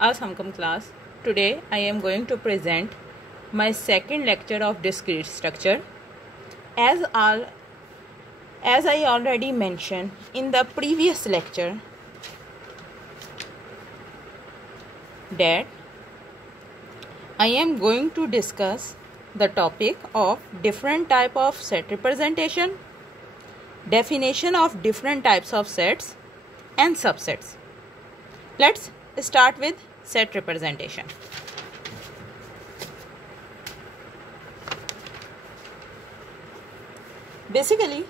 Assalamualaikum class. Today I am going to present my second lecture of discrete structure. As I already mentioned in the previous lecture that I am going to discuss the topic of different type of set representation, definition of different types of sets and subsets. Let's start with set representation. Basically,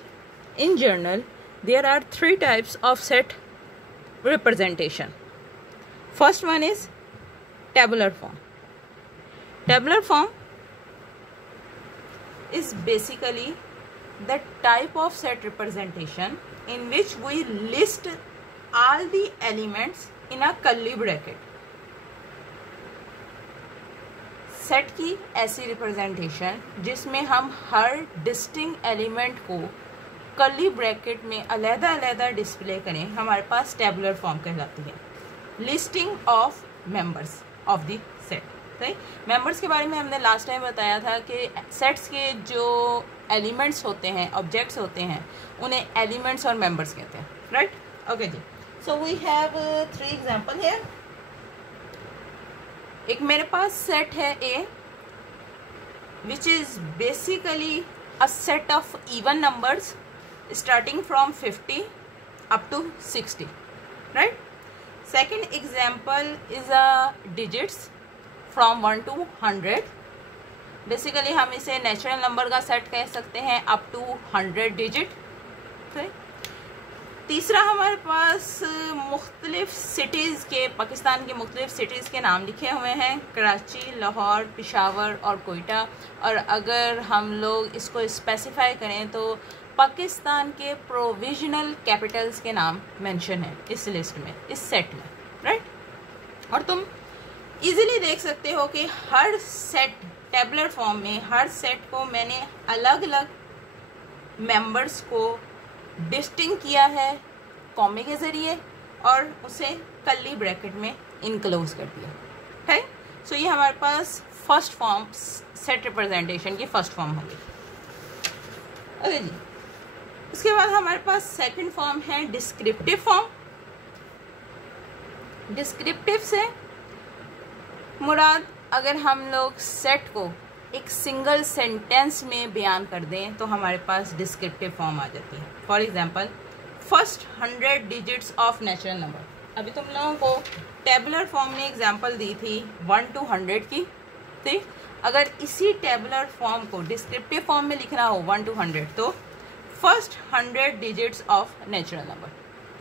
in general, there are three types of set representation. First one is tabular form. Tabular form is basically the type of set representation in which we list all the elements in a curly bracket. Set की ऐसी representation जिसमें हम हर distinct element को curly bracket में अलग-अलग display करें, हमारे पास tabular form कहलाती है. Listing of members of the set. सही, मेंबर्स के बारे में हमने लास्ट टाइम बताया था कि सेट्स के जो एलिमेंट्स होते हैं, ऑब्जेक्ट्स होते हैं, उन्हें एलिमेंट्स और मेंबर्स कहते हैं. राइट, ओके जी. So we have 3 example here. एक मेरे पास सेट है A which is basically a set of even numbers starting from 50 up to 60. Right. Second example is a digits from 1 to 100. Basically हम इसे natural number का set कह सकते हैं अप टू 100 डिजिट. तीसरा हमारे पास मुख्तलिफ सिटीज़ के, पाकिस्तान की मुख्तलिफ सिटीज़ के नाम लिखे हुए हैं, कराची, लाहौर, पेशावर और कोयटा. और अगर हम लोग इसको स्पेसिफाई करें तो पाकिस्तान के प्रोविजनल कैपिटल्स के नाम मेंशन है इस लिस्ट में, इस सेट में. राइट. और तुम इजीली देख सकते हो कि हर सेट टेबुलर फॉर्म में हर सेट को मैंने अलग अलग मेंबर्स को डिस्टिंक्ट किया है कॉमे के ज़रिए और उसे कर्ली ब्रैकेट में इनक्लोज कर दिया है. सो ये हमारे पास फर्स्ट फॉर्म सेट रिप्रेजेंटेशन की फर्स्ट फॉर्म होगी. ओके जी. उसके बाद हमारे पास सेकंड फॉर्म है डिस्क्रिप्टिव फॉर्म. डिस्क्रिप्टिव से मुराद अगर हम लोग सेट को एक सिंगल सेंटेंस में बयान कर दें तो हमारे पास डिस्क्रिप्टिव फॉर्म आ जाती है. For example, first 100 digits of natural number. अभी तुम लोगों को टेबुलर फॉर्म में एग्जांपल दी थी 1 to 100 की. ठीक, अगर इसी टेबुलर फॉर्म को डिस्क्रिप्टिव फॉर्म में लिखना हो 1 to 100 तो first 100 digits of natural number.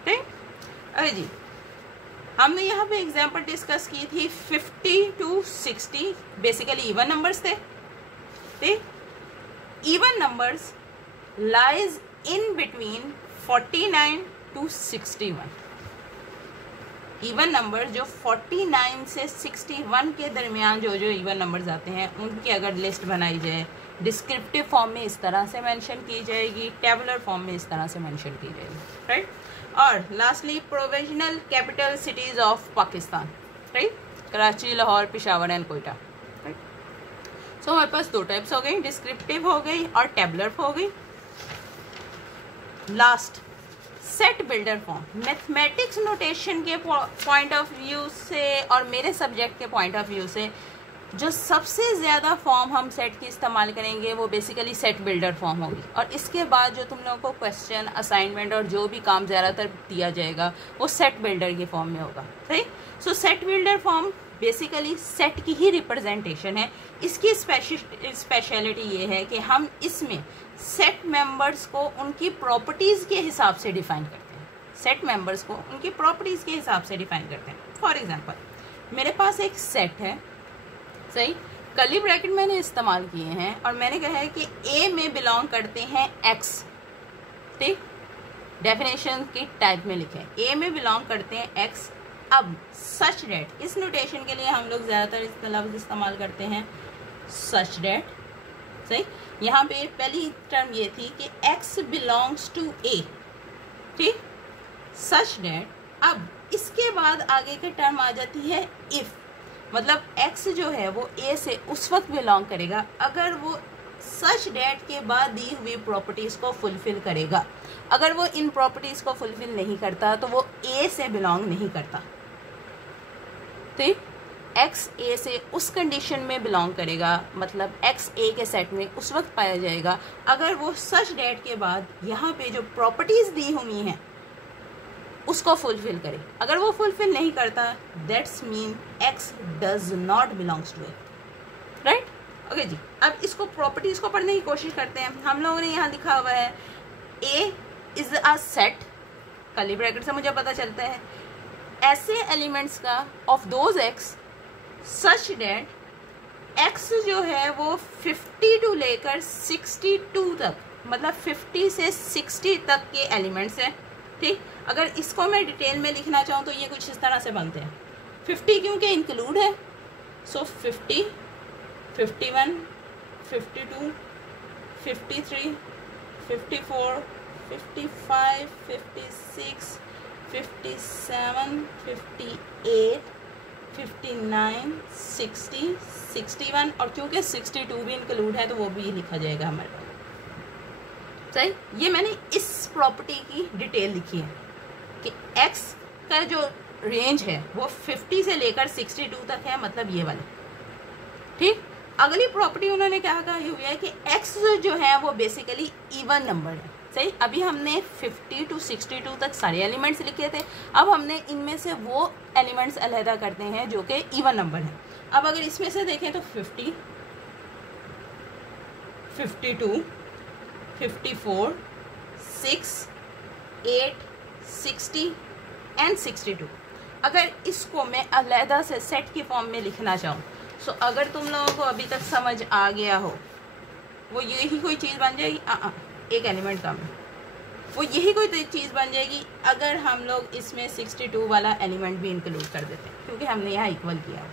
ठीक. अरे जी, हमने यहाँ पे एग्जांपल डिस्कस की थी 50 to 60. बेसिकली इवन नंबर्स थे. Even numbers lies in between 49 to 61. Even number जो 49 से 61 के दरमियान जो इवन नंबर्स आते हैं उनकी अगर लिस्ट बनाई जाए डिस्क्रिप्टिव फॉर्म में इस तरह से मेंशन की जाएगी, टेबुलर फॉर्म में इस तरह से मेंशन की जाएगी. राइट. और lastly provisional capital cities of Pakistan. Right. Karachi, Lahore, Peshawar and Quetta. Right. So हमारे पास 2 टाइप्स हो गई, डिस्क्रिप्टिव हो गई और टेबुलर हो गई. Last, set builder form. Mathematics notation के पॉइंट ऑफ व्यू से और मेरे सब्जेक्ट के पॉइंट ऑफ व्यू से जो सबसे ज़्यादा फॉर्म हम सेट की इस्तेमाल करेंगे वो बेसिकली सेट बिल्डर फॉर्म होगी. और इसके बाद जो तुम लोगों को क्वेश्चन, असाइनमेंट और जो भी काम ज़्यादातर दिया जाएगा वो सेट बिल्डर की फॉर्म में होगा. सही. सो set builder form basically set की ही रिप्रेजेंटेशन है. इसकी स्पेशलिटी ये है कि हम इसमें सेट मेंबर्स को उनकी प्रॉपर्टीज़ के हिसाब से डिफाइन करते हैं. सेट मेंबर्स को उनकी प्रॉपर्टीज़ के हिसाब से डिफाइन करते हैं. फॉर एग्जांपल, मेरे पास एक सेट है. सही. कर्ली ब्रैकेट मैंने इस्तेमाल किए हैं और मैंने कहा है कि ए में बिलोंग करते हैं एक्स. ठीक. डेफिनेशन की टाइप में लिखें, ए में बिलोंग करते हैं एक्स. अब सच डेट, इस नोटेशन के लिए हम लोग ज़्यादातर इसका लफ्ज़ इस्तेमाल करते हैं सच डेट. सही. यहाँ पे पहली टर्म ये थी कि x बिलोंग्स टू a. ठीक. सच डेट अब इसके बाद आगे के टर्म आ जाती है इफ़, मतलब x जो है वो a से उस वक्त बिलोंग करेगा अगर वो सच डेट के बाद दी हुई प्रॉपर्टीज़ को फुलफिल करेगा। अगर वो इन प्रॉपर्टीज़ को फुलफिल नहीं करता तो वो a से बिलोंग नहीं करता। ठीक, x a से उस कंडीशन में बिलोंग करेगा, मतलब x a के सेट में उस वक्त पाया जाएगा अगर वो सच डेट के बाद यहाँ पे जो प्रॉपर्टीज़ दी हुई हैं उसको फुलफिल करे। अगर वो फुलफिल नहीं करता that's mean x does not belongs to it, right. Okay जी, अब इसको प्रॉपर्टीज़ को पढ़ने की कोशिश करते हैं। हम लोगों ने यहाँ लिखा हुआ है a is a set, curly bracket से मुझे पता चलता है ऐसे एलिमेंट्स का of those x such that x जो है वो 52 लेकर 62 तक, मतलब 50 से 60 तक के एलिमेंट्स हैं। ठीक, अगर इसको मैं डिटेल में लिखना चाहूँ तो ये कुछ इस तरह से बनते हैं। 50 क्योंकि इंक्लूड है, सो 50, 51, 52, 53, 54, 55, 56, 57, 58, 59, 60, 61 और क्योंकि 62 भी इंक्लूड है तो वो भी लिखा जाएगा हमारे पास। सही, ये मैंने इस प्रॉपर्टी की डिटेल लिखी है कि x का जो रेंज है वो 50 से लेकर 62 तक है, मतलब ये वाले। ठीक, अगली प्रॉपर्टी उन्होंने क्या कहा हुई है कि x जो है वो बेसिकली इवन नंबर है। सही, अभी हमने 50 to 62 तक सारे एलिमेंट्स लिखे थे, अब हमने इनमें से वो एलिमेंट्स अलहदा करते हैं जो कि इवन नंबर है। अब अगर इसमें से देखें तो 50, 52, 54, 6, 8, 60 एंड 62। अगर इसको मैं अलहदा से सेट की फॉर्म में लिखना चाहूँ सो अगर तुम लोगों को अभी तक समझ आ गया हो वो यही कोई चीज़ बन जाएगी, एक एलिमेंट कम है, वो यही कोई चीज़ बन जाएगी अगर हम लोग इसमें 62 वाला एलिमेंट भी इंक्लूड कर देते हैं क्योंकि हमने यहाँ इक्वल किया है।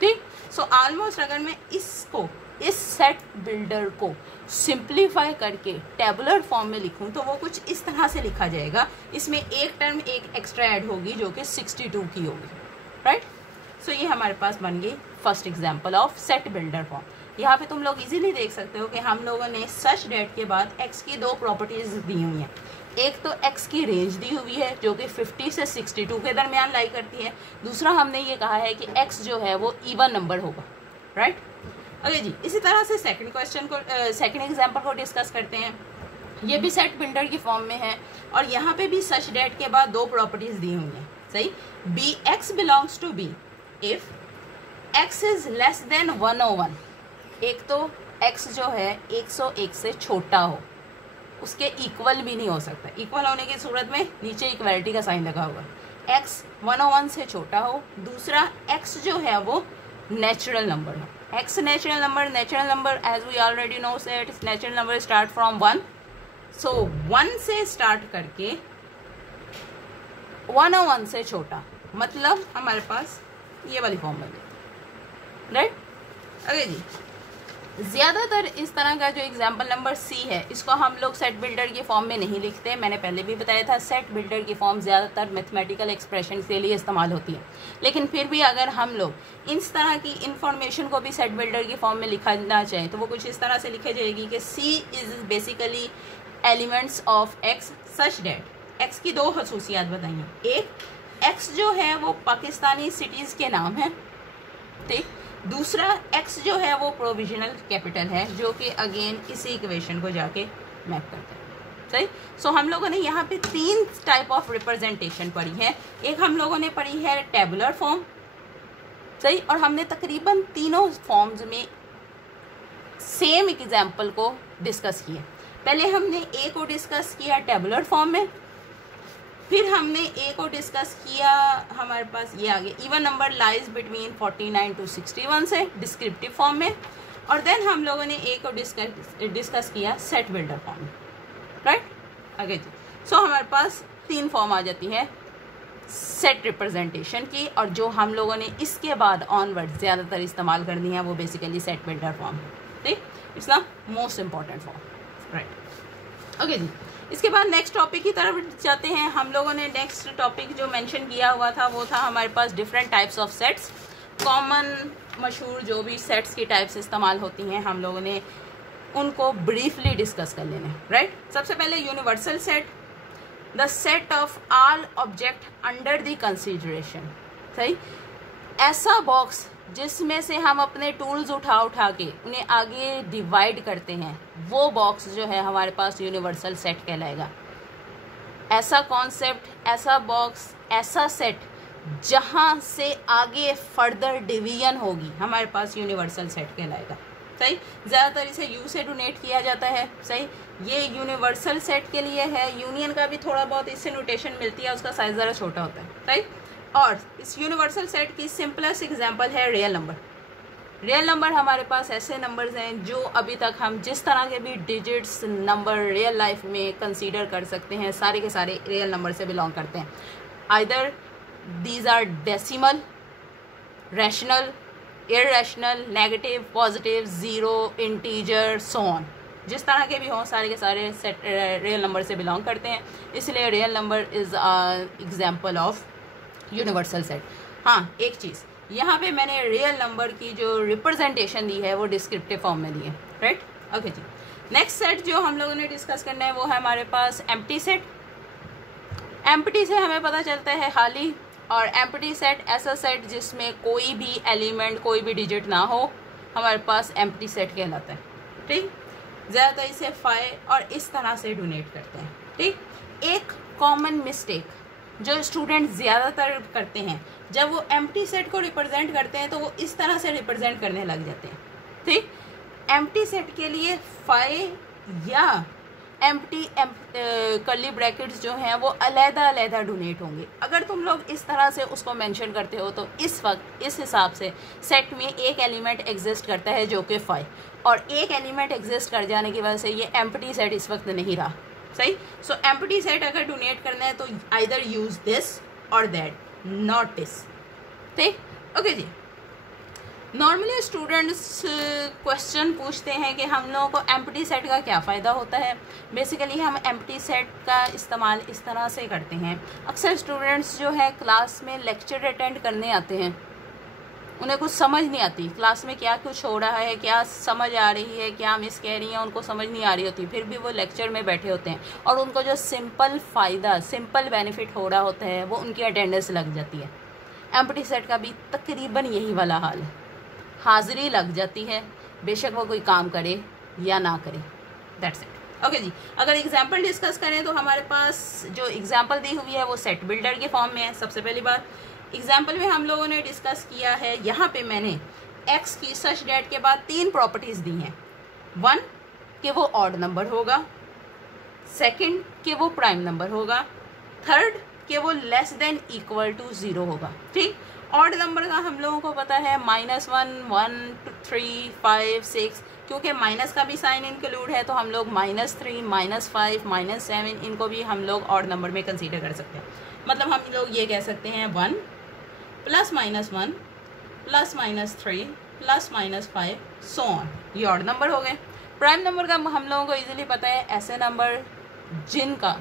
ठीक, सो ऑलमोस्ट अगर मैं इसको, इस सेट बिल्डर को सिंप्लीफाई करके टेबुलर फॉर्म में लिखूं तो वो कुछ इस तरह से लिखा जाएगा। इसमें एक टर्म एक एक्स्ट्रा ऐड होगी जो कि 62 की होगी, राइट। सो ये हमारे पास बन गई first example of set builder form. यहाँ पे तुम लोग इजीली देख सकते हो कि हम लोगों ने सच डेट के बाद x की दो प्रॉपर्टीज दी हुई हैं। एक तो x की रेंज दी हुई है जो कि 50 से 62 के दरमियान लाई करती है। दूसरा हमने ये कहा है कि x जो है वो इवन नंबर होगा, राइट। ओके जी, इसी तरह से सेकंड क्वेश्चन को, सेकंड एग्जांपल को डिस्कस करते हैं। ये भी सेट बिल्डर की फॉर्म में है और यहाँ पे भी सच डेट के बाद दो प्रॉपर्टीज दी हुई हैं। सही, B x belongs to B if x is less than 101। एक तो x जो है 101 से छोटा हो, उसके इक्वल भी नहीं हो सकता। इक्वल होने की सूरत में नीचे इक्वलिटी का साइन लगा हुआ है। x 101 से छोटा हो। दूसरा x जो है वो नेचुरल नंबर हो। x natural number as we already know set natural number start from 1। So 1 से स्टार्ट करके 101 से छोटा, मतलब हमारे पास ये वाली फॉर्म बन जाती, राइट। अरे जी, ज़्यादातर इस तरह का जो एग्जाम्पल नंबर सी है इसको हम लोग सेट बिल्डर की फॉर्म में नहीं लिखते। मैंने पहले भी बताया था सेट बिल्डर की फॉर्म ज़्यादातर मैथमेटिकल एक्सप्रेशन के लिए इस्तेमाल होती है, लेकिन फिर भी अगर हम लोग इस तरह की इंफॉर्मेशन को भी सेट बिल्डर की फॉर्म में लिखना चाहें तो वो कुछ इस तरह से लिखी जाएगी कि C is basically elements of X such that. X की दो खसूसियात बताइए। एक, एक्स जो है वो पाकिस्तानी सिटीज़ के नाम है, ठीक। दूसरा, x जो है वो प्रोविजनल कैपिटल है जो कि अगेन इसी इक्वेशन को जाके मैप करते हैं, सही। सो हम लोगों ने यहाँ पे तीन टाइप ऑफ रिप्रेजेंटेशन पढ़ी है। एक हम लोगों ने पढ़ी है टेबुलर फॉर्म, सही, और हमने तकरीबन तीनों फॉर्म्स में सेम एग्जाम्पल को डिस्कस किया। पहले हमने ए को डिस्कस किया टेबुलर फॉर्म में, फिर हमने ए को डिस्कस किया, हमारे पास ये आ गया even number lies between 49 to 61 से डिस्क्रिप्टिव फॉर्म में, और देन हम लोगों ने ए को डिस्कस किया सेट बिल्डर फॉर्म में, राइट। आगे जी, सो हमारे पास तीन फॉर्म आ जाती है सेट रिप्रेजेंटेशन की, और जो हम लोगों ने इसके बाद ऑनवर्ड ज़्यादातर इस्तेमाल करनी है वो बेसिकली सेट बिल्डर फॉर्म है, ठीक। It's the most important form, right. Okay जी, इसके बाद नेक्स्ट टॉपिक की तरफ जाते हैं। हम लोगों ने नेक्स्ट टॉपिक जो मेंशन किया हुआ था वो था हमारे पास different types of sets. Common मशहूर जो भी सेट्स की टाइप्स इस्तेमाल होती हैं हम लोगों ने उनको ब्रीफली डिस्कस कर लेना है, राइट। सबसे पहले universal set, the set of all object under the consideration. सही, ऐसा बॉक्स जिसमें से हम अपने टूल्स उठा के उन्हें आगे डिवाइड करते हैं, वो बॉक्स जो है हमारे पास यूनिवर्सल सेट कहलाएगा। ऐसा कॉन्सेप्ट, ऐसा बॉक्स, ऐसा सेट जहां से आगे फर्दर डिवीजन होगी हमारे पास यूनिवर्सल सेट कहलाएगा। सही, ज़्यादातर इसे यू से डोनेट किया जाता है। सही, ये यूनिवर्सल सेट के लिए है। यूनियन का भी थोड़ा बहुत इससे नोटेशन मिलती है, उसका साइज ज़रा छोटा होता है। सही, और इस यूनिवर्सल सेट की सिंपलेस्ट एग्जांपल है रियल नंबर। रियल नंबर हमारे पास ऐसे नंबर्स हैं जो अभी तक हम जिस तरह के भी डिजिट्स नंबर रियल लाइफ में कंसीडर कर सकते हैं, सारे के सारे रियल नंबर से बिलोंग करते हैं। Either these are decimal, rational, irrational, negative, positive, zero, integer, so on. जिस तरह के भी हों सारे के सारे सेट रियल नंबर से बिलोंग करते हैं, इसलिए real number is example of universal set. हाँ, एक चीज़ यहाँ पे मैंने रियल नंबर की जो रिप्रेजेंटेशन दी है वो डिस्क्रिप्टिव फॉर्म में दी है, राइट। ओके जी, नेक्स्ट सेट जो हम लोगों ने डिस्कस करना है वो है हमारे पास एम्प्टी सेट। एम्प्टी से हमें पता चलता है खाली, और एम्प्टी सेट ऐसा सेट जिसमें कोई भी एलिमेंट, कोई भी डिजिट ना हो, हमारे पास एम्प्टी सेट कहलाता है। ठीक, ज़्यादातर इसे फाइव और इस तरह से डोनेट करते हैं। ठीक, एक कॉमन मिस्टेक जो स्टूडेंट ज़्यादातर करते हैं, जब वो एम्प्टी सेट को रिप्रेजेंट करते हैं तो वो इस तरह से रिप्रेजेंट करने लग जाते हैं। ठीक, एम्प्टी सेट के लिए फाइव या एम्प्टी कर्ली ब्रैकेट्स जो हैं वो अलग-अलग डोनेट होंगे। अगर तुम लोग इस तरह से उसको मेंशन करते हो तो इस वक्त इस हिसाब से सेट में एक एलिमेंट एग्जिस्ट करता है जो कि 5, और एक एलिमेंट एग्जिस्ट कर जाने की वजह से ये एम्प्टी सेट इस वक्त नहीं रहा। सही, सो एम्प्टी सेट अगर डोनेट करना है तो आइदर यूज दिस और दैट, नॉट दिस। ठीक, ओके जी। नॉर्मली स्टूडेंट्स क्वेश्चन पूछते हैं कि हम लोगों को एम्प्टी सेट का क्या फ़ायदा होता है। बेसिकली हम एम्प्टी सेट का इस्तेमाल इस तरह से करते हैं। अक्सर स्टूडेंट्स जो है क्लास में लेक्चर अटेंड करने आते हैं, उन्हें कुछ समझ नहीं आती, क्लास में क्या कुछ हो रहा है, क्या समझ आ रही है, क्या मिस कह रही हैं, उनको समझ नहीं आ रही होती, फिर भी वो लेक्चर में बैठे होते हैं और उनको जो सिंपल फ़ायदा, सिंपल बेनिफिट हो रहा होता है वो उनकी अटेंडेंस लग जाती है। एम्प्टी सेट का भी तकरीबन यही वाला हाल है, हाजिरी लग जाती है, बेशक वो कोई काम करे या ना करे, दैट्स इट। ओके जी, अगर एग्जाम्पल डिस्कस करें तो हमारे पास जो एग्जाम्पल दी हुई है वो सेट बिल्डर के फॉर्म में है। सबसे पहली बात, एग्जाम्पल में हम लोगों ने डिस्कस किया है, यहाँ पे मैंने एक्स की सच डेट के बाद 3 प्रॉपर्टीज़ दी हैं। 1 कि वो ऑड नंबर होगा, 2 कि वो प्राइम नंबर होगा, 3 कि वो लेस देन इक्वल टू 0 होगा। ठीक, ऑड नंबर का हम लोगों को पता है -1, 1, 3, 5, 6, क्योंकि माइनस का भी साइन इंक्लूड है तो हम लोग -3, -5, -7 इनको भी हम लोग ऑड नंबर में कंसीडर कर सकते हैं। मतलब हम लोग ये कह सकते हैं 1 +- 1 +- 3 +- 5 सो ऑन, ये ऑड नंबर हो गए। प्राइम नंबर का हम लोगों को इजीली पता है, ऐसे नंबर जिनका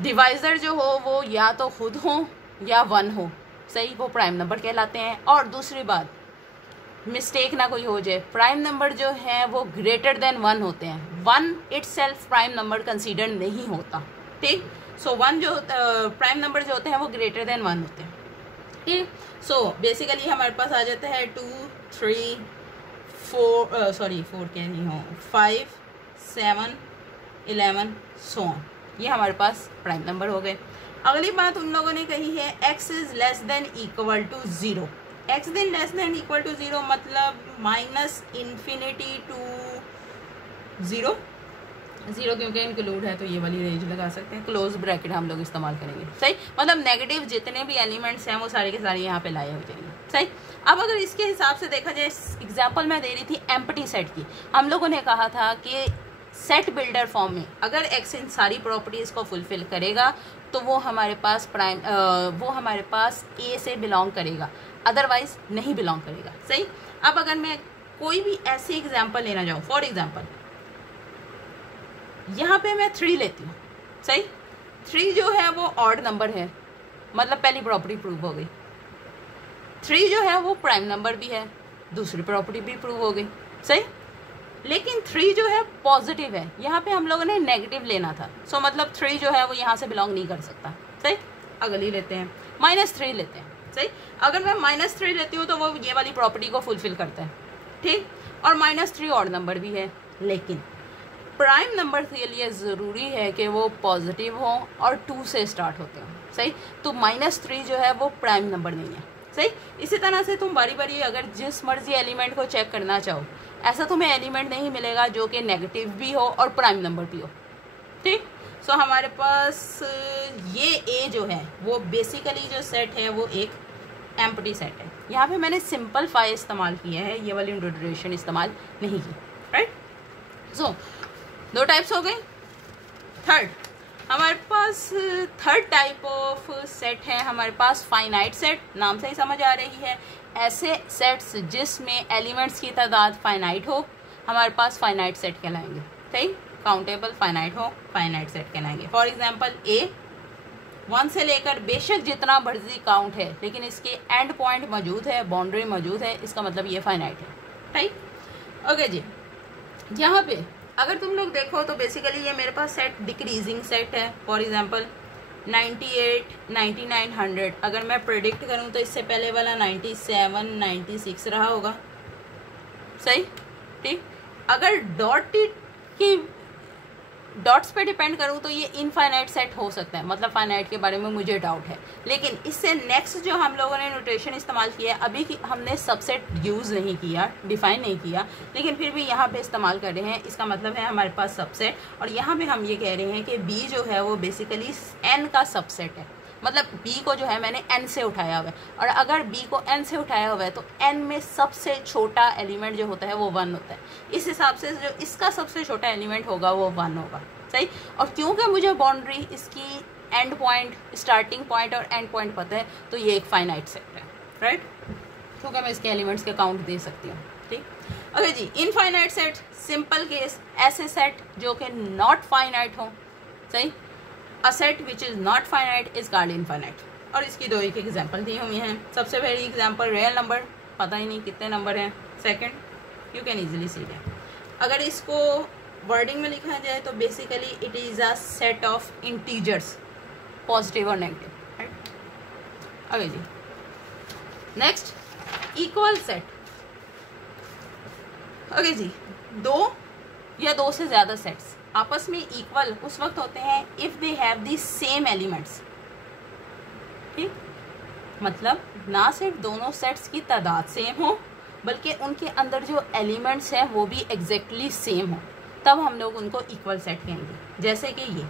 डिवाइज़र जो हो वो या तो खुद हो या 1 हो, सही, वो प्राइम नंबर कहलाते हैं। और दूसरी बात, मिस्टेक ना कोई हो जाए, प्राइम नंबर जो है वो ग्रेटर देन 1 होते हैं। 1 इटसेल्फ प्राइम नंबर कंसीडर नहीं होता। ठीक, सो 1 जो प्राइम नंबर जो होते हैं वो ग्रेटर देन 1 होते हैं। ठीक, सो बेसिकली हमारे पास आ जाता है 2, 3, 4 4 कह रही हूँ 5, 7, 11 सो ऑन, ये हमारे पास प्राइम नंबर हो गए। अगली बात उन लोगों ने कही है x is less than equal to 0। x is less than equal to 0 मतलब -∞ टू 0 क्योंकि इंक्लूड है तो ये वाली रेंज लगा सकते हैं, क्लोज ब्रैकेट हम लोग इस्तेमाल करेंगे। सही, मतलब नेगेटिव जितने भी एलिमेंट्स हैं वो सारे के सारे यहाँ पे लाए हो जाएंगे। सही, अब अगर इसके हिसाब से देखा जाए, एग्जाम्पल मैं दे रही थी एम्प्टी सेट की, हम लोगों ने कहा था कि सेट बिल्डर फॉर्म में अगर x इन सारी प्रॉपर्टीज़ को फुलफिल करेगा तो वो हमारे पास A से बिलोंग करेगा, अदरवाइज नहीं बिलोंग करेगा। सही, अब अगर मैं कोई भी ऐसी एग्जांपल लेना चाहूँ, फॉर एग्जांपल यहाँ पे मैं 3 लेती हूँ, सही। 3 जो है वो ऑड नंबर है, मतलब पहली प्रॉपर्टी प्रूव हो गई। 3 जो है वो प्राइम नंबर भी है, दूसरी प्रॉपर्टी भी प्रूव हो गई, सही। लेकिन 3 जो है पॉजिटिव है, यहाँ पे हम लोगों ने नेगेटिव लेना था, सो मतलब 3 जो है वो यहाँ से बिलोंग नहीं कर सकता, सही। अगली लेते हैं, -3 लेते हैं, सही। अगर मैं -3 लेती हूँ तो वो ये वाली प्रॉपर्टी को फुलफिल करता है, ठीक। और -3 ऑड नंबर भी है, लेकिन प्राइम नंबर के लिए ज़रूरी है कि वो पॉजिटिव हो और 2 से स्टार्ट होते हो, सही। तो -3 जो है वो प्राइम नंबर नहीं है, सही। इसी तरह से तुम बारी बारी अगर जिस मर्जी एलिमेंट को चेक करना चाहो, ऐसा तुम्हें एलिमेंट नहीं मिलेगा जो कि नेगेटिव भी हो और प्राइम नंबर भी हो, ठीक। सो हमारे पास ये ए जो है वो बेसिकली जो सेट है वो एक एम्प्टी सेट है। यहाँ पे मैंने सिंपलीफाई इस्तेमाल किया है, ये वाली इंट्रोडक्शन इस्तेमाल नहीं की, राइट। सो 2 टाइप्स हो गए। थर्ड, हमारे पास थर्ड टाइप ऑफ सेट है हमारे पास फाइनाइट सेट। नाम से ही समझ आ रही है, ऐसे सेट्स जिसमें एलिमेंट्स की तादाद फाइनाइट हो हमारे पास फाइनाइट सेट कहलाएंगे, ठीक। काउंटेबल फाइनाइट हो, फाइनाइट सेट कहलाएंगे। फॉर एग्जांपल ए 1 से लेकर बेशक जितना मर्जी काउंट है, लेकिन इसके एंड पॉइंट मौजूद है, बाउंड्री मौजूद है, इसका मतलब ये फाइनाइट है, ठीक। ओके जी, यहाँ पे अगर तुम लोग देखो तो बेसिकली ये मेरे पास सेट डिक्रीजिंग सेट है। For example 98, 99, 100। अगर मैं प्रेडिक्ट करूँ तो इससे पहले वाला 97, 96 रहा होगा, सही, ठीक। अगर डॉट्स पे डिपेंड करूँ तो ये इनफाइनाइट सेट हो सकता है, मतलब फाइनाइट के बारे में मुझे डाउट है। लेकिन इससे नेक्स्ट जो हम लोगों ने नोटेशन इस्तेमाल किया है, अभी की हमने सबसेट यूज़ नहीं किया, डिफाइन नहीं किया, लेकिन फिर भी यहाँ पे इस्तेमाल कर रहे हैं। इसका मतलब है हमारे पास सबसेट, और यहाँ पे हम ये कह रहे हैं कि बी जो है वो बेसिकली n का सबसेट है, मतलब b को जो है मैंने n से उठाया हुआ है, और अगर b को n से उठाया हुआ है तो n में सबसे छोटा एलिमेंट जो होता है वो 1 होता है। इस हिसाब से जो इसका सबसे छोटा एलिमेंट होगा वो 1 होगा, सही। और क्योंकि मुझे बाउंड्री, इसकी एंड पॉइंट, स्टार्टिंग पॉइंट और एंड पॉइंट पता है, तो ये एक फाइनाइट सेट है, राइट। क्योंकि मैं इसके एलिमेंट्स के काउंट दे सकती हूँ, ठीक। ओके जी, इनफाइनाइट सेट, सिंपल केस, ऐसे सेट जो कि नॉट फाइनाइट हो, सही। A set which is not finite is called infinite. और इसकी 2 एक एग्जांपल दी हुई हैं। सबसे पहली एग्जांपल रियल नंबर, पता ही नहीं कितने नंबर हैं। Second, you can easily see that. अगर इसको वर्डिंग में लिखा जाए तो basically it is a set of integers, positive और नेगेटिव, राइट। ओके जी, नेक्स्ट इक्वल सेट। ओके जी, 2 या 2 से ज़्यादा सेट्स आपस में इक्वल उस वक्त होते हैं if they have the same elements, ठीक। मतलब ना सिर्फ दोनों सेट्स की तादाद सेम हो, बल्कि उनके अंदर जो एलिमेंट्स हैं वो भी एग्जैक्टली सेम हो, तब हम लोग उनको इक्वल सेट कहेंगे। जैसे कि ये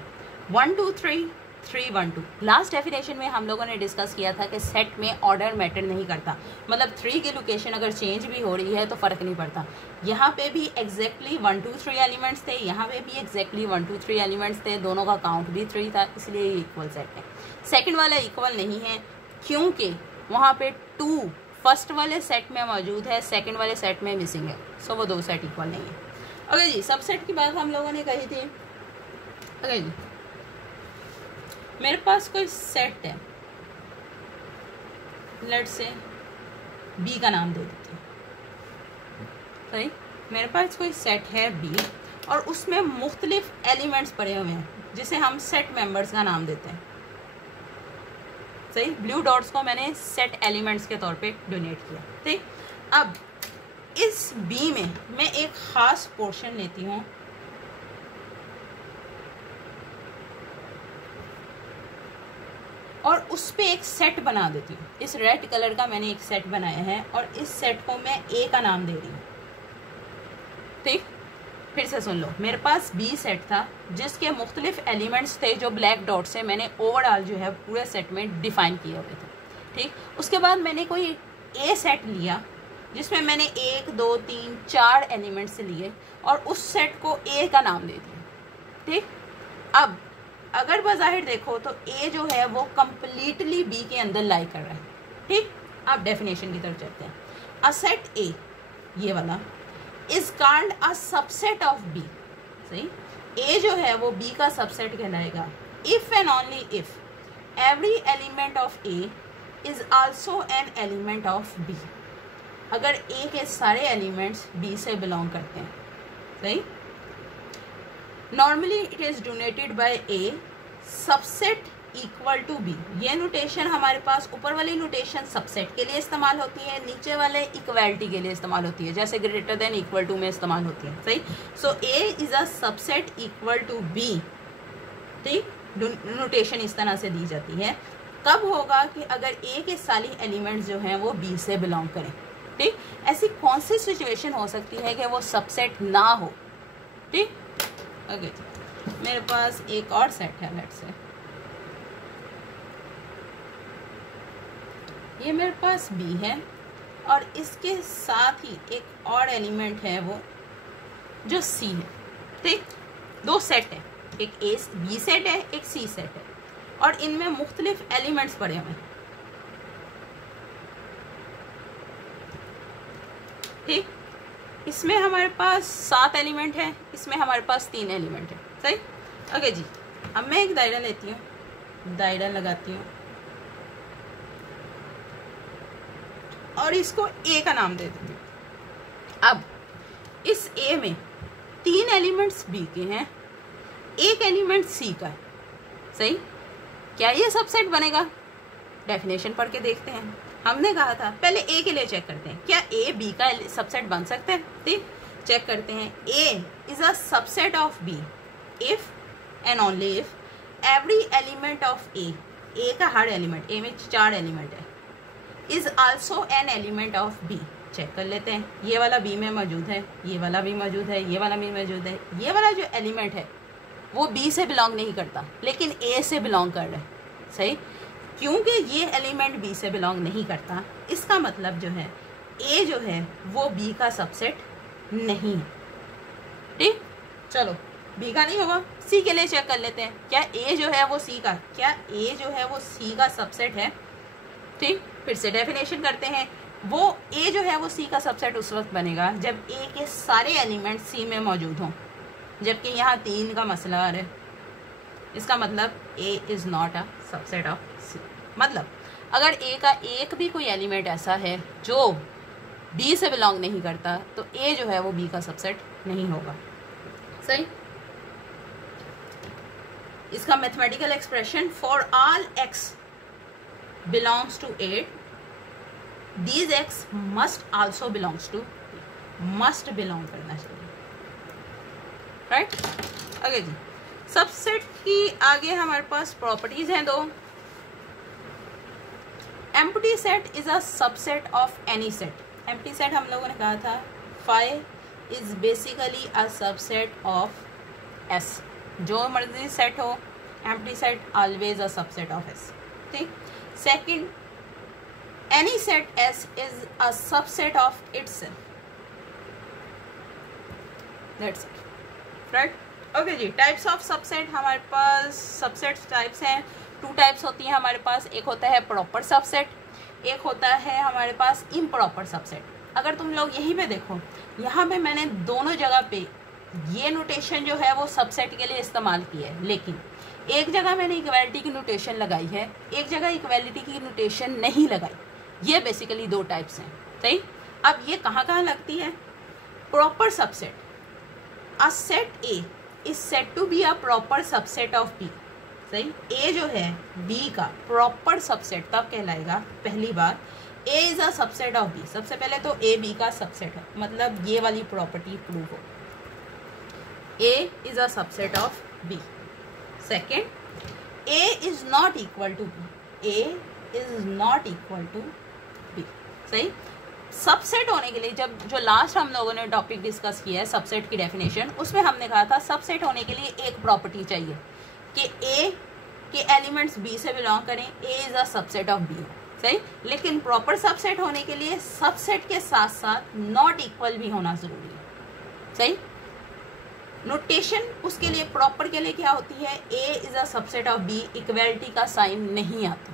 1 2 3 3 1 2। लास्ट डेफिनेशन में हम लोगों ने डिस्कस किया था कि सेट में ऑर्डर मैटर नहीं करता, मतलब 3 की लोकेशन अगर चेंज भी हो रही है तो फ़र्क नहीं पड़ता। यहाँ पे भी एग्जैक्टली 1 2 3 एलिमेंट्स थे, यहाँ पे भी एग्जैक्टली 1 2 3 एलिमेंट्स थे, दोनों का काउंट भी 3 था, इसलिए ये इक्वल सेट है। सेकेंड वाला इक्वल नहीं है क्योंकि वहाँ पे 2 फर्स्ट वाले सेट में मौजूद है, सेकेंड वाले सेट में मिसिंग है, सो वो 2 सेट इक्वल नहीं है। ओके जी, सबसेट की बात हम लोगों ने कही थी। ओके जी, मेरे पास कोई सेट है, लेट्स से बी का नाम दे देते हैं, सही। मेरे पास कोई सेट है बी और उसमें मुख्तलिफ एलिमेंट्स पड़े हुए हैं जिसे हम सेट मेंबर्स का नाम देते हैं, सही। ब्लू डॉट्स को मैंने सेट एलिमेंट्स के तौर पे डोनेट किया, ठीक। अब इस बी में मैं एक ख़ास पोर्शन लेती हूँ और उस पर एक सेट बना देती हूँ। इस रेड कलर का मैंने एक सेट बनाया है और इस सेट को मैं ए का नाम दे रही हूँ, ठीक। फिर से सुन लो, मेरे पास बी सेट था जिसके मुख्तलिफ एलिमेंट्स थे जो ब्लैक डॉट से मैंने ओवरऑल जो है पूरे सेट में डिफाइन किए हुए थे, ठीक। उसके बाद मैंने कोई ए सेट लिया जिसमें मैंने 1 2 3 4 एलिमेंट्स लिए और उस सेट को ए का नाम दे दिया, ठीक। अब अगर बज़ाहिर देखो तो ए जो है वो कम्प्लीटली बी के अंदर लाई कर रहा है, ठीक। अब डेफिनेशन की तरफ चलते हैं। अ सेट ए, ये वाला, is called a subset of B, सही। ए जो है वो बी का सबसेट कहलाएगा if and only if every element of A is also an element of B. अगर ए के सारे एलिमेंट्स बी से बिलोंग करते हैं, सही। Normally it is donated by A subset equal to B. ये नोटेशन हमारे पास ऊपर वाली नोटेशन सबसेट के लिए इस्तेमाल होती है, नीचे वाले इक्वलिटी के लिए इस्तेमाल होती है, जैसे ग्रेटर देन इक्वल टू में इस्तेमाल होती है, सही। So A is a subset equal to B, ठीक। नोटेशन इस तरह से दी जाती है। कब होगा कि अगर ए के सारे एलिमेंट्स जो हैं वो बी से बिलोंग करें, ठीक। ऐसी कौन सी सिचुएशन हो सकती है कि वो सबसेट ना हो, ठीक। ओके, मेरे पास एक और सेट है, लेट्स से ये मेरे पास बी है और इसके साथ ही एक और एलिमेंट है वो जो सी है, ठीक। दो सेट है, एक ए बी सेट है, एक सी सेट है, और इनमें मुख्तलिफ एलिमेंट्स पड़े हुए हैं, ठीक। इसमें हमारे पास 7 एलिमेंट है, इसमें हमारे पास 3 एलिमेंट है, सही। ओके जी, अब मैं एक दायरा लेती हूँ, दायरा लगाती हूँ और इसको ए का नाम दे देती हूँ। अब इस ए में 3 एलिमेंट्स बी के हैं, एक एलिमेंट सी का है, सही। क्या ये सबसेट बनेगा? डेफिनेशन पढ़ के देखते हैं। हमने कहा था पहले ए के लिए चेक करते हैं, क्या ए बी का सबसेट बन सकता है, ठीक। चेक करते हैं। A is a subset of B if and only if every element of A का हर एलिमेंट, ए में 4 एलिमेंट है, is also an element of B. Check कर लेते हैं, ये वाला बी में मौजूद है, ये वाला भी मौजूद है, ये वाला भी मौजूद है। ये वाला जो एलिमेंट है वो बी से बिलोंग नहीं करता लेकिन ए से बिलोंग कर रहा है, सही। क्योंकि ये एलिमेंट बी से बिलोंग नहीं करता, इसका मतलब जो है ए जो है वो बी का सबसेट नहीं है, ठीक। चलो, बी का नहीं होगा, सी के लिए चेक कर लेते हैं। क्या ए जो है वो सी का, क्या ए जो है वो सी का सबसेट है, ठीक। फिर से डेफिनेशन करते हैं। वो ए जो है वो सी का सबसेट उस वक्त बनेगा जब ए के सारे एलिमेंट सी में मौजूद हों, जबकि यहाँ 3 का मसला आ रहा है। इसका मतलब A is not a subset of C. मतलब अगर ए का एक भी कोई एलिमेंट ऐसा है जो बी से बिलोंग नहीं करता तो ए जो है वो बी का सबसेट नहीं होगा, सही। इसका mathematical expression, for all x belongs to A these x must also belongs to, must belong करना चाहिए, राइट। ओके जी, सबसेट की आगे हमारे पास प्रॉपर्टीज हैं 2। Empty set is a subset of any set. Empty set हम लोगों ने कहा था phi is basically a subset of S. जो मर्जी सेट हो, empty set always a subset of S, ठीक। Second, any set S is a subset of itself, that's it, right. Okay जी, टाइप्स ऑफ सबसेट हमारे पास subset types हैं। 2 types होती हैं हमारे पास। एक होता है प्रॉपर सबसेट, एक होता है हमारे पास इम्प्रॉपर सबसेट। अगर तुम लोग यहीं पे देखो, यहाँ पे मैंने दोनों जगह पे ये नोटेशन जो है वो सबसेट के लिए इस्तेमाल की है, लेकिन एक जगह मैंने इक्वालिटी की नोटेशन लगाई है, एक जगह इक्वालिटी की नोटेशन नहीं लगाई। ये बेसिकली 2 टाइप्स हैं, सही। अब ये कहाँ कहाँ लगती है? Proper subset, a set A is set to B a proper subset of B, सही। ए जो है बी का प्रॉपर सबसेट तब कहलाएगा, पहली बार A is a subset of B. सबसे पहले तो ए बी का सबसेट है, मतलब ये वाली प्रॉपर्टी प्रूव हो, A is a subset of B. Second, A is not equal to B, A is not equal to B, सही। सबसेट होने के लिए जब जो लास्ट हम लोगों ने टॉपिक डिस्कस किया है सबसेट की डेफिनेशन, उसमें हमने कहा था सबसेट होने के लिए एक प्रॉपर्टी चाहिए कि ए के एलिमेंट्स बी से बिलोंग करें, A is a subset of B, सही। लेकिन प्रॉपर सबसेट होने के लिए सबसेट के साथ साथ नॉट इक्वल भी होना जरूरी है, सही। नोटेशन उसके लिए प्रॉपर के लिए क्या होती है? A is a subset of B, equality का साइन नहीं आता,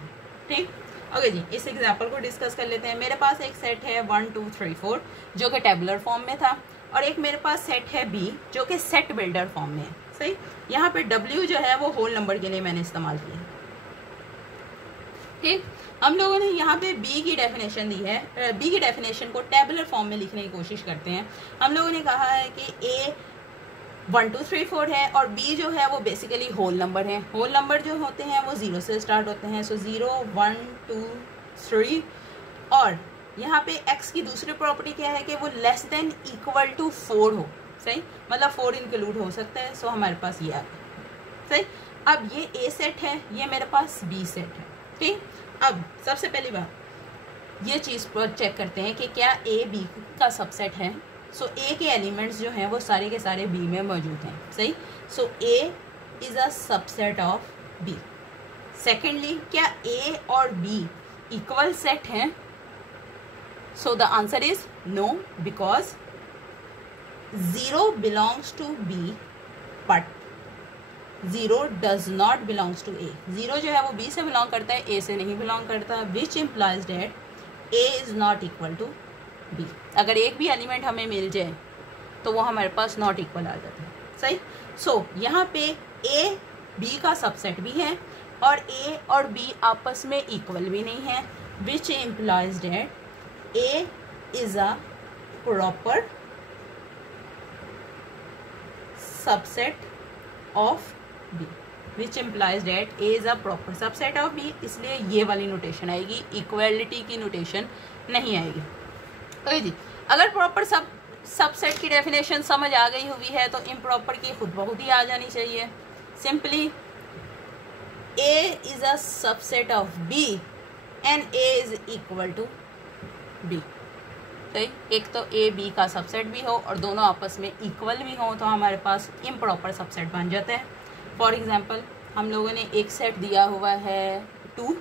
ठीक। ओके जी, इस एग्जाम्पल को डिस्कस कर लेते हैं। मेरे पास एक सेट है 1 2 3 4 जो कि टेबुलर फॉर्म में था, और एक मेरे पास सेट है बी जो कि सेट बिल्डर फॉर्म में है, सही। यहाँ पे W जो है वो होल नंबर के लिए मैंने इस्तेमाल किया। ठीक, हम लोगों ने यहाँ पे B की डेफिनेशन दी है। B की डेफिनेशन को टेबुलर फॉर्म में लिखने की कोशिश करते हैं। हम लोगों ने कहा है कि A 1 2 3 4 है और B जो है वो बेसिकली होल नंबर है। होल नंबर जो होते हैं वो 0 से स्टार्ट होते हैं। सो 0 1 2 3। और यहाँ पे X की दूसरी प्रॉपर्टी क्या है कि वो लेस देन इक्वल टू 4 हो। सही, मतलब 4 इंक्लूड हो सकता है। सो हमारे पास ये आ गया। सही, अब ये A सेट है, ये मेरे पास B सेट है। ठीक, अब सबसे पहली बात ये चीज़ पर चेक करते हैं कि क्या A B का सबसेट है। सो A के एलिमेंट्स जो हैं वो सारे के सारे B में मौजूद हैं। सही, so A is a subset of B। Secondly, क्या A और B इक्वल सेट हैं? So the answer is no, because 0 belongs to B but 0 does not belongs to A। 0 जो है वो B से बिलोंग करता है, A से नहीं बिलोंग करता, which implies that A is not equal to B। अगर एक भी एलिमेंट हमें मिल जाए तो वो हमारे पास नॉट इक्वल आ जाता है। सही, सो यहाँ पे A B का सबसेट भी है और A और B आपस में इक्वल भी नहीं है, विच implies that A is a proper subset of B, which implies that A is a proper subset of B। इसलिए ये वाली नोटेशन आएगी, इक्वलिटी की नोटेशन नहीं आएगी। तो जी, अगर प्रॉपर सबसेट की डेफिनेशन समझ आ गई हुई है तो इम्प्रॉपर की खुद बहुत ही आ जानी चाहिए। Simply A is a subset of B and A is equal to B। सही, एक तो A B का सबसेट भी हो और दोनों आपस में इक्वल भी हो तो हमारे पास इम्प्रॉपर सबसेट बन जाता है। फॉर एग्जांपल, हम लोगों ने एक सेट दिया हुआ है 2।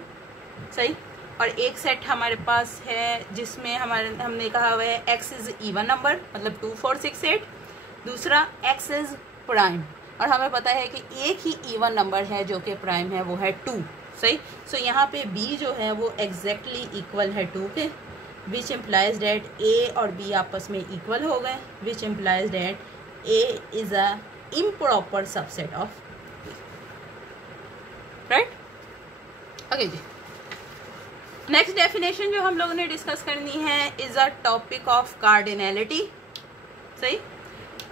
सही, और एक सेट हमारे पास है जिसमें हमने कहा हुआ है X इज़ इवन नंबर, मतलब 2 4 6 8। दूसरा X इज़ प्राइम, और हमें पता है कि एक ही इवन नंबर है जो कि प्राइम है, वो है 2। सही, सो यहाँ पे B जो है वो एग्जैक्टली इक्वल है 2 के, विच इम्प्लाइज डेट A और B आपस में इक्वल हो गए, which implies that A is a improper subset of B। Right, okay जी। नेक्स्ट डेफिनेशन जो हम लोगों ने डिस्कस करनी है is a topic of cardinality. सही,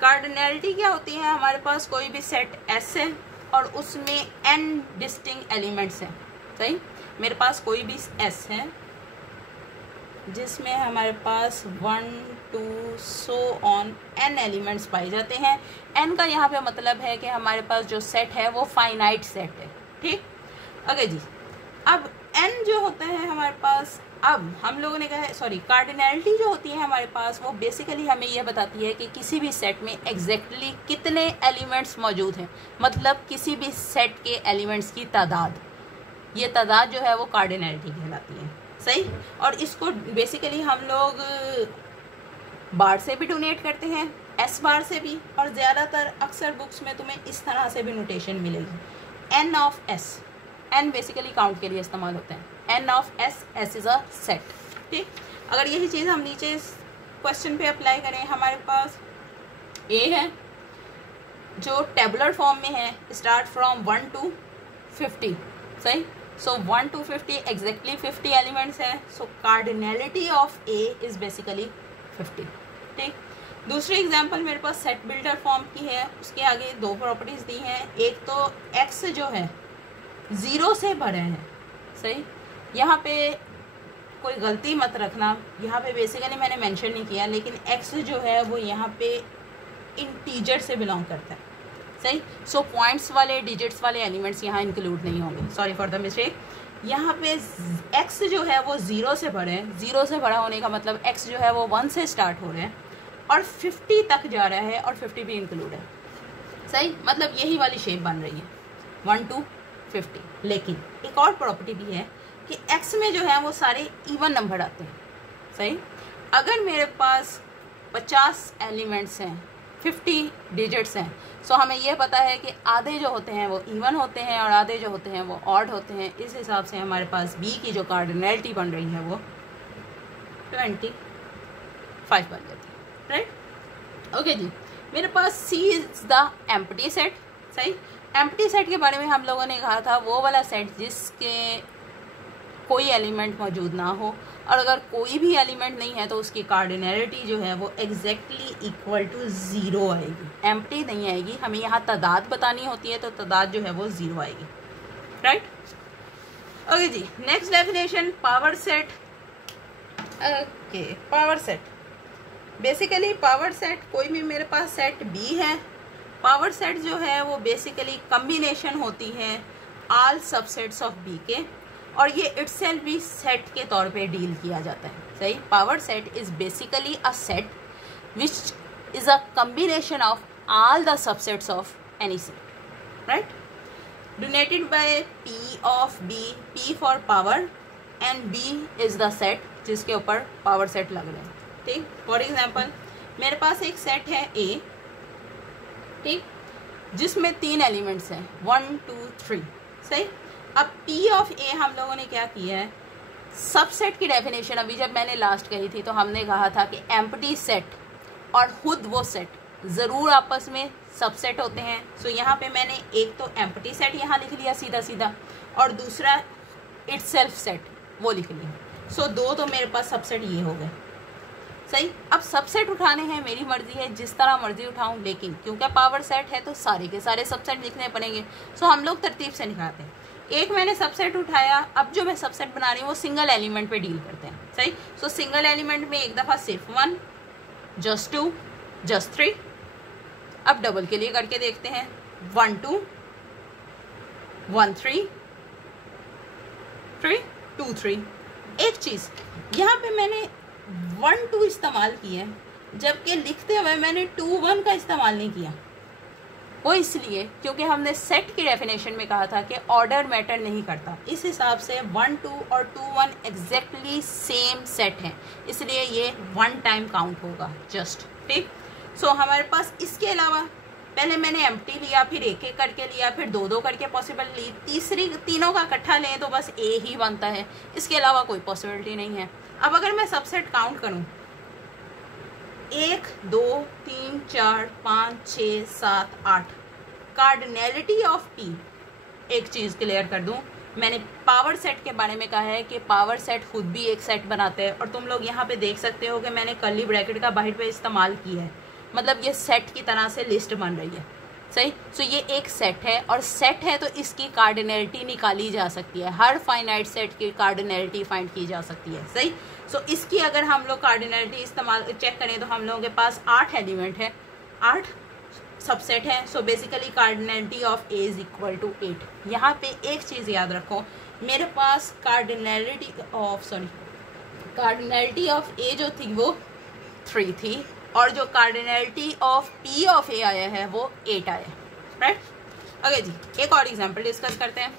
कार्डिनैलिटी क्या होती है? हमारे पास कोई भी सेट S है और उसमें n डिस्टिंक्ट एलिमेंट्स हैं। सही, मेरे पास कोई भी S है जिसमें हमारे पास 1 2 सो ऑन n एलिमेंट्स पाए जाते हैं। n का यहाँ पे मतलब है कि हमारे पास जो सेट है वो फाइनाइट सेट है। ठीक, ओके जी। अब n जो होता है हमारे पास, अब हम लोगों ने कहा है, सॉरी, कार्डिनैलिटी जो होती है हमारे पास वो बेसिकली हमें यह बताती है कि किसी भी सेट में एग्जैक्टली कितने एलिमेंट्स मौजूद हैं, मतलब किसी भी सेट के एलिमेंट्स की तादाद। ये तादाद जो है वो कार्डिनैलिटी कहलाती है। सही, और इसको बेसिकली हम लोग बार से भी डोनेट करते हैं, S बार से भी, और ज़्यादातर अक्सर बुक्स में तुम्हें इस तरह से भी नोटेशन मिलेगी, n of S। n basically count के लिए इस्तेमाल होता है, n of S, S is a set. ठीक, अगर यही चीज़ हम नीचे इस क्वेश्चन पे अप्लाई करें, हमारे पास A है जो टेबुलर फॉर्म में है, स्टार्ट फ्रॉम 1 to 50। सही, सो 1 to 50 एग्जैक्टली 50 एलिमेंट्स है। So cardinality of A is basically 50। ठीक, दूसरी एग्जांपल मेरे पास सेट बिल्डर फॉर्म की है, उसके आगे 2 प्रॉपर्टीज़ दी हैं। एक तो X जो है 0 से भरे हैं। सही, यहाँ पे कोई गलती मत रखना, यहाँ पे बेसिकली मैंने मेंशन नहीं किया, लेकिन X जो है वो यहाँ पे इंटीजर से बिलोंग करता है। सही, सो पॉइंट्स वाले, डिजिट्स वाले एलिमेंट्स यहाँ इंक्लूड नहीं होंगे, सॉरी फॉर द मिस्टेक। यहाँ पे X जो है वो 0 से भरे हैं। 0 से भरा होने का मतलब X जो है वो 1 से स्टार्ट हो रहे हैं और 50 तक जा रहा है और 50 भी इंक्लूड है। सही, मतलब यही वाली शेप बन रही है 1 to 50। लेकिन एक और प्रॉपर्टी भी है कि X में जो है वो सारे इवन नंबर आते हैं। सही, अगर मेरे पास 50 एलिमेंट्स हैं, 50 डिजिट्स हैं, सो हमें यह पता है कि आधे जो होते हैं वो इवन होते हैं और आधे जो होते हैं वो ऑड होते हैं। इस हिसाब से हमारे पास B की जो कार्डिनैलिटी बन रही है वो 25 बन जाती है। राइट, ओके जी। मेरे पास C is the empty set. सही। एम्प्टी सेट के बारे में हम लोगों ने कहा था वो वाला सेट जिसके कोई एलिमेंट मौजूद ना हो, और अगर कोई भी एलिमेंट नहीं है तो उसकी कार्डिनैलिटी जो है वो एग्जैक्टली इक्वल टू 0 आएगी, एम्प्टी नहीं आएगी। हमें यहाँ तादाद बतानी होती है तो तादाद जो है वो 0 आएगी, राइट। ओके जी, next definition power set. Okay, power set basically power set कोई भी मेरे पास सेट बी है। पावर सेट जो है वो बेसिकली कम्बिनेशन होती है ऑल सबसेट्स ऑफ बी के, और ये इटसेल्फ भी सेट के तौर पे डील किया जाता है, सही। Power set is basically a set which is a combination of all the subsets of any set, right, denoted by P of B, P for power and B is the set जिसके ऊपर power set लग रहे हैं, ठीक। For example मेरे पास एक set है A, ठीक, जिसमें 3 एलिमेंट्स हैं 1 2 3, सही। अब P ऑफ A हम लोगों ने क्या किया है, सबसेट की डेफिनेशन अभी जब मैंने लास्ट कही थी तो हमने कहा था कि एम्प्टी सेट और खुद वो सेट ज़रूर आपस में सबसेट होते हैं। सो यहाँ पे मैंने एक तो एम्प्टी सेट यहाँ लिख लिया सीधा सीधा, और दूसरा इटसेल्फ सेट वो लिख लिया। सो 2 तो मेरे पास सबसेट ये हो गए, सही। अब सबसेट उठाने हैं, मेरी मर्जी है जिस तरह मर्जी उठाऊं, लेकिन क्योंकि पावर सेट है तो सारे के सारे सबसेट लिखने पड़ेंगे। सो हम लोग तरतीब से निकालते हैं। एक मैंने सबसेट उठाया, अब जो मैं सबसेट बना रही हूँ वो सिंगल एलिमेंट पे डील करते हैं, सही। सो सिंगल एलिमेंट में एक दफ़ा सिर्फ 1, जस्ट 2, जस्ट 3। अब डबल के लिए करके देखते हैं 1 2 1 3 3 2 3। एक चीज़ यहाँ पे मैंने 1 2 इस्तेमाल किया है, जबकि लिखते हुए मैंने 2 1 का इस्तेमाल नहीं किया। वो इसलिए क्योंकि हमने सेट की डेफिनेशन में कहा था कि ऑर्डर मैटर नहीं करता। इस हिसाब से 1 2 और 2 1 एग्जैक्टली सेम सेट हैं, इसलिए ये 1 टाइम काउंट होगा जस्ट, ठीक। सो हमारे पास इसके अलावा पहले मैंने एम्प्टी लिया, फिर एक एक करके लिया, फिर 2 2 करके पॉसिबल ली, तीनों का इकट्ठा लें तो बस ए ही बनता है, इसके अलावा कोई पॉसिबिलिटी नहीं है। अब अगर मैं सबसेट काउंट करूं 1 2 3 4 5 6 7 8, कार्डिनैलिटी ऑफ P, एक चीज़ क्लियर कर दूं, मैंने पावर सेट के बारे में कहा है कि पावर सेट खुद भी एक सेट बनाते हैं, और तुम लोग यहाँ पे देख सकते हो कि मैंने कर्ली ब्रैकेट का बाहर पे इस्तेमाल किया है, मतलब ये सेट की तरह से लिस्ट बन रही है, सही। सो ये एक सेट है, और सेट है तो इसकी कार्डिनैलिटी निकाली जा सकती है, हर फाइनाइट सेट की कार्डिनैलिटी फाइंड की जा सकती है, सही। सो इसकी अगर हम लोग कार्डिनैलिटी इस्तेमाल चेक करें तो हम लोगों के पास 8 एलिमेंट है, 8 सबसेट है। So basically cardinality of A is equal to 8। यहाँ पे एक चीज़ याद रखो, मेरे पास कार्डिनैलिटी ऑफ ए जो थी वो 3 थी, और जो cardinality of P of A आया है वो 8 आया, राइट। ओके जी, एक और एग्जांपल डिस्कस करते हैं।